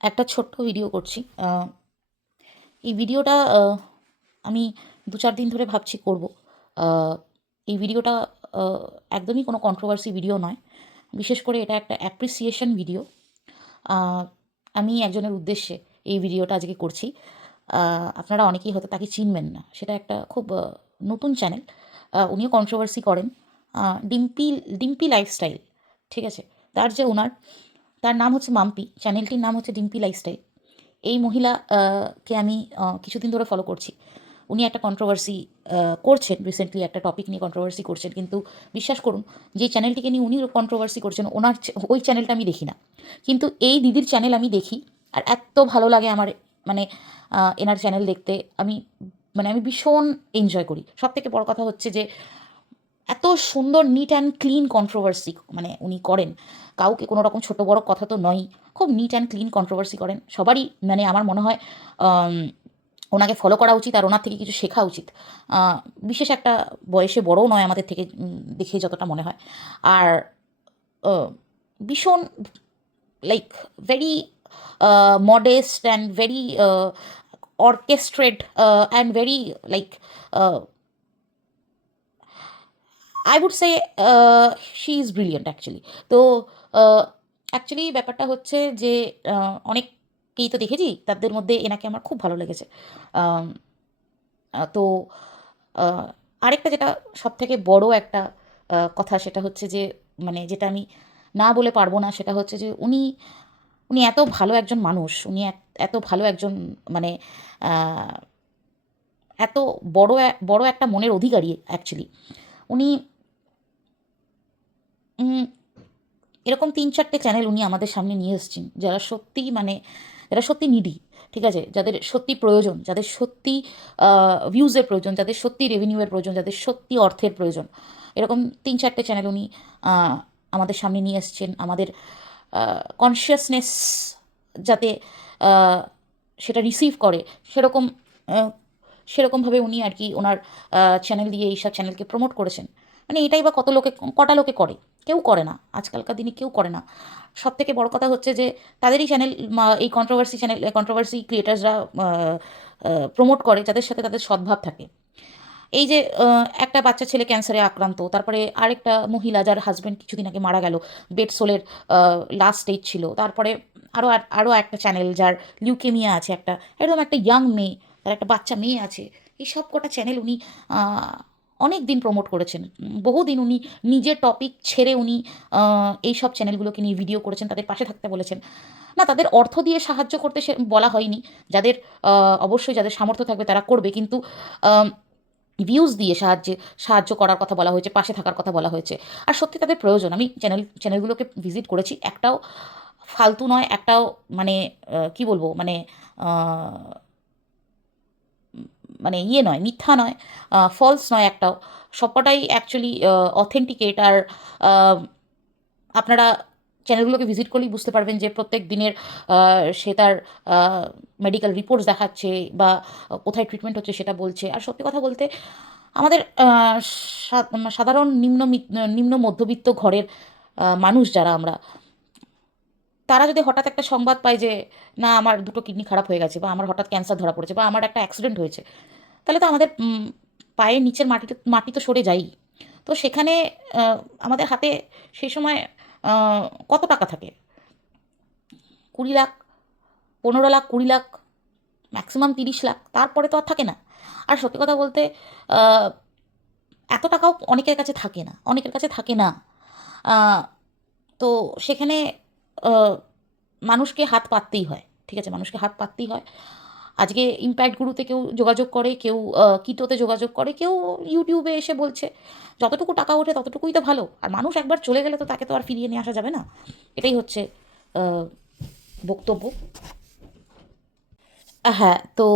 একটা ছোট্ট ভিডিও করছি। এই ভিডিওটা আমি ২-৪ দিন ধরে ভাবছি করব। আ এই ভিডিওটা আ একদমই কোনো কন্ট্রোভার্সি ভিডিও নয়। বিশেষ করে এটা একটা অ্যাপ্রিসিয়েশন ভিডিও। আ আমি একজনের উদ্দেশ্যে এই ভিডিওটা আজকে করছি। আ আপনারা অনেকেই হয়তো তাকে চিনবেন না। সেটা একটা খুব নতুন চ্যানেল। উনিও কন্ট্রোভার্সি করেন। আ ডিম্পি, ডিম্পি লাইফস্টাইল। ঠিক আছে? তার নাম হচ্ছে মাম্পি। চ্যানেলটির নাম হচ্ছে ডিম্পি লাইফস্টাইল। এই মহিলা কে আমি কিছুদিন ধরে ফলো করছি। উনি একটা কন্ট্রোভার্সি করছেন, রিসেন্টলি একটা টপিক নিয়ে কন্ট্রোভার্সি করছেন। কিন্তু বিশ্বাস করুন, যে চ্যানেলটিকে নিয়ে উনি কন্ট্রোভার্সি করছেন, ওই চ্যানেলটা আমি দেখি না। কিন্তু এই দিদির চ্যানেল আমি দেখি। আর এত্ত ভালো লাগে আমার, মানে এনার চ্যানেল দেখতে। আমি আমি ভীষণ এনজয় করি। সবথেকে বড় কথা হচ্ছে যে এত সুন্দর নিট অ্যান্ড ক্লিন কন্ট্রোভার্সি উনি করেন। কাউকে কোনো রকম ছোট বড় কথা তো নয়ই। খুব নিট অ্যান্ড ক্লিন কন্ট্রোভার্সি করেন। সবারই আমার মনে হয় আম ওনাকে ফলো করা উচিত আর ওনার থেকে কিছু শেখা উচিত। আ বিশেষ একটা বয়সে বড়ও নয় আমাদের থেকে, দেখে যতটা মনে হয়। আর অ ভীষণ like very modest and very orchestrate and very like I would say she is brilliant actually. তো অ্যাকচুয়ালি ব্যাপারটা হচ্ছে যে অনেককেই তো দেখেছি, তাদের মধ্যে এনাকে আমার খুব ভালো লেগেছে। আম তো আ আরেকটা যেটা সবথেকে বড় একটা কথা, সেটা হচ্ছে যে যেটা আমি না বলে পারব না, সেটা হচ্ছে যে উনি এত ভালো একজন মানুষ। উনি এত ভালো একজন, মানে আ এত বড় একটা মনের অধিকারী অ্যাকচুয়ালি। উনি উম এরকম ৩-৪ টে চ্যানেল উনি আমাদের সামনে নিয়ে এসেছেন, যারা সত্যি নিডি, ঠিক আছে? যাদের সত্যি প্রয়োজন, যাদের সত্যি ভিউজ এর প্রয়োজন, যাদের সত্যি রেভিনিউ এর প্রয়োজন, যাদের সত্যি অর্থের প্রয়োজন। এরকম ৩-৪ টে চ্যানেল উনি আ আমাদের সামনে নিয়ে এসেছেন। আমাদের কনসিয়াসনেস যাতে আ সেটা রিসিভ করে, সেরকম আ সেরকমভাবে উনি আরকি ওনার চ্যানেল দিয়ে এইসব চ্যানেলকে প্রমোট করেছেন। এটাই বা কটা লোকে করে? কেউ করে না। আজকালকার দিনে কেউ করে না। সবথেকে বড় কথা হচ্ছে যে তাদেরই চ্যানেল, এই কন্ট্রোভার্সি ক্রিয়েটার্সরা আ আ প্রমোট করে, যাদের সাথে তাদের সদ্ভাব থাকে। এই যে একটা বাচ্চা ছেলে ক্যান্সারে আক্রান্ত, তারপরে আরেকটা মহিলা যার হাসব্যান্ড কিছুদিন আগে মারা গেল, বেড সোলের লাস্ট স্টেজ ছিল। তারপরে আরও একটা চ্যানেল যার লিউকেমিয়া আছে একটা, একদম একটা ইয়াং মেয়ে, তার একটা বাচ্চা মেয়ে আছে। এই সব কটা চ্যানেল উনি আ অনেক দিন প্রমোট করেছেন। বহুদিন উনি নিজের টপিক ছেড়ে উনি এইসব চ্যানেলগুলোকে নিয়ে ভিডিও করেছেন, তাদের পাশে থাকতে বলেছেন। না, তাদের অর্থ দিয়ে সাহায্য করতে বলা হয়নি। যাদের অবশ্যই যাদের সামর্থ্য থাকবে তারা করবে। কিন্তু আম ভিউজ দিয়ে সাহায্য করার কথা বলা হয়েছে, পাশে থাকার কথা বলা হয়েছে। আর সত্যি তাদের প্রয়োজন। আমি চ্যানেলগুলোকে ভিজিট করেছি। একটাও ফালতু নয়, একটাও মানে কি বলবো? আ ইয়ে নয়, মিথ্যা নয়, ফলস নয় একটাও। সবকটাই অ্যাকচুয়ালি অথেন্টিকেট। আর আ আপনারা চ্যানেলগুলোকে ভিজিট করলেই বুঝতে পারবেন যে প্রত্যেক দিনের আ সে তার আ মেডিকেল রিপোর্টস দেখাচ্ছে বা কোথায় ট্রিটমেন্ট হচ্ছে সেটা বলছে। আর সত্যি কথা বলতে আমাদের সাধারণ নিম্ন মধ্যবিত্ত ঘরের মানুষ যারা আমরা, তারা যদি হঠাৎ একটা সংবাদ পায় যে, না আমার ২ টো কিডনি খারাপ হয়ে গেছে বা আমার হঠাৎ ক্যান্সার ধরা পড়েছে বা আমার একটা অ্যাক্সিডেন্ট হয়েছে, তাহলে তো আমাদের পায়ের নিচের মাটি তো সরে যায়ই। তো সেখানে আ আমাদের হাতে সেই সময় আ কত টাকা থাকে? ২০,০০,০০০, ১৫,০০,০০০, ২০,০০,০০০, ম্যাক্সিমাম ৩০,০০,০০০। তারপরে তো আর থাকে না। আর সত্যি কথা বলতে আ এত টাকাও অনেকের কাছে থাকে না। অনেকের কাছে থাকে না। আ তো সেখানে আ মানুষকে হাত পাততেই হয়। ঠিক আছে? মানুষকে হাত পাততেই হয়। আজকে ইমপ্যাক্ট গুরুতে কেউ যোগাযোগ করে, কেউ কিটোতে যোগাযোগ করে, কেউ YouTube এ এসে বলছে। যতটুকু টাকা ওঠে ততটুকুই তো ভালো। আর মানুষ একবার চলে গেলে তো তাকে তো আর ফিরিয়ে নিয়ে আসা যাবে না। এটাই হচ্ছে আ বক্তব্য। হ্যাঁ, তো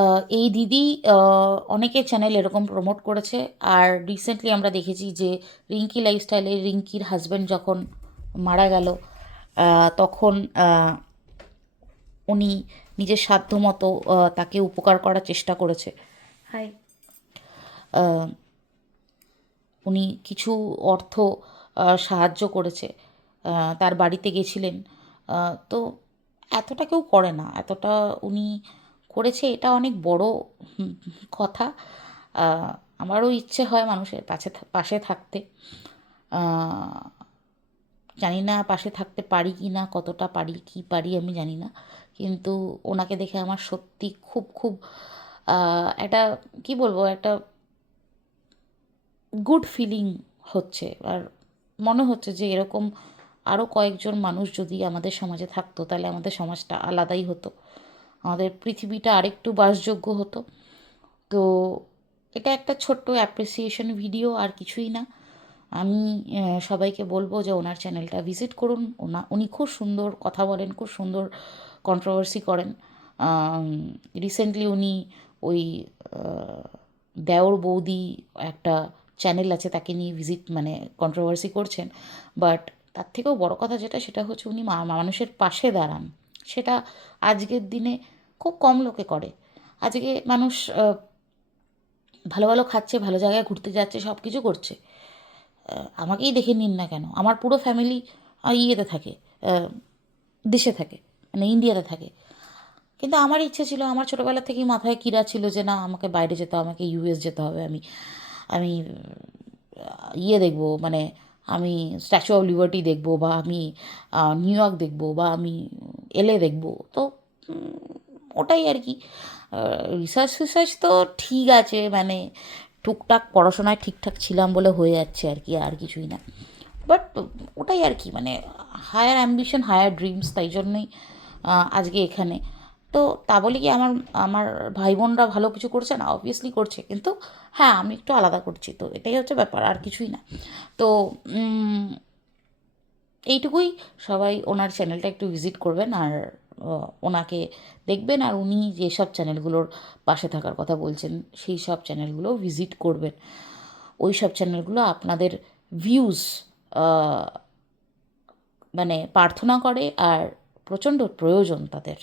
আ এই দিদি আ অনেকের চ্যানেল এরকম প্রমোট করেছে। আর রিসেন্টলি আমরা দেখেছি যে রিঙ্কি লাইফস্টাইলে রিঙ্কির হাসব্যান্ড যখন মারা গেল, আ তখন উনি নিজের সাধ্যমতো তাকে উপকার করার চেষ্টা করেছে। হাই। আ উনি কিছু অর্থ সাহায্য করেছে। আ তার বাড়িতে গেছিলেন। তো এতটা কেউ করে না, এতটা উনি করেছে, এটা অনেক বড় হুম, কথা। আমারও ইচ্ছে হয় মানুষের পাশে থাকতে। আহ, জানি না পাশে থাকতে পারি কি না, কতটা পারি কি পারি আমি জানি না, কিন্তু ওনাকে দেখে আমার সত্যি খুব খুব একটা, কি বলবো, একটা গুড ফিলিং হচ্ছে। আর মনে হচ্ছে যে এরকম আরও কয়েকজন মানুষ যদি আমাদের সমাজে থাকতো তাহলে আমাদের সমাজটা আলাদাই হতো, আমাদের পৃথিবীটা আরেকটু বাসযোগ্য হতো। তো এটা একটা ছোট্ট অ্যাপ্রিসিয়েশন ভিডিও, আর কিছুই না। আমি সবাইকে বলবো যে ওনার চ্যানেলটা ভিজিট করুন। উনি খুব সুন্দর কথা বলেন, খুব সুন্দর কন্ট্রোভার্সি করেন। রিসেন্টলি উনি ওই আহ, দেওর বৌদি একটা চ্যানেল আছে, তাকে নিয়ে মানে কন্ট্রোভার্সি করছেন। বাট তার থেকেও বড় কথা যেটা, সেটা হচ্ছে উনি মানুষের পাশে দাঁড়ান। সেটা আজকের দিনে খুব কম লোকে করে। আজকে মানুষ ভালো ভালো খাচ্ছে, ভালো জায়গায় ঘুরতে যাচ্ছে, সব কিছু করছে। আমাকেই দেখে নিন না কেন, আমার পুরো ফ্যামিলি ইয়েতে থাকে, আহ, দেশে থাকে, মানে ইন্ডিয়াতে থাকে। কিন্তু আমার ইচ্ছে ছিল, আমার ছোটোবেলা থেকেই মাথায় কিরা ছিল যে না, আমাকে বাইরে যেতে হবে, আমাকে ইউএস যেতে হবে। আমি আমি ইয়ে দেখবো, মানে আমি স্ট্যাচু অফ লিবার্টি দেখবো, বা আমি নিউ ইয়র্ক দেখবো, বা আমি এলএ দেখবো। তো ওটাই আর কি। রিসার্চ ফিসার্চ তো ঠিক আছে, মানে টুকটাক পড়াশোনায় ঠিকঠাক ছিলাম বলে হয়ে যাচ্ছে আর কি, আর কিছুই না। বাট ওটাই আর কি, মানে হায়ার অ্যাম্বিশন, হায়ার ড্রিমস, তাই জন্যই আজকে এখানে। তো তা বলে কি আমার আমার ভাই বোনরা ভালো কিছু করছে না? অবভিয়াসলি করছে, কিন্তু হ্যাঁ, আমি একটু আলাদা করছি, তো এটাই হচ্ছে ব্যাপার, আর কিছুই না। তো এইটুকুই। সবাই ওনার চ্যানেলটা একটু ভিজিট করবেন, আর ওনাকে দেখবেন, আর উনি যেসব চ্যানেলগুলোর পাশে থাকার কথা বলছেন সেই সব চ্যানেলগুলো ভিজিট করবেন। ওই সব চ্যানেলগুলো আপনাদের ভিউজ মানে প্রার্থনা করে, আর প্রচণ্ড প্রয়োজন তাদের।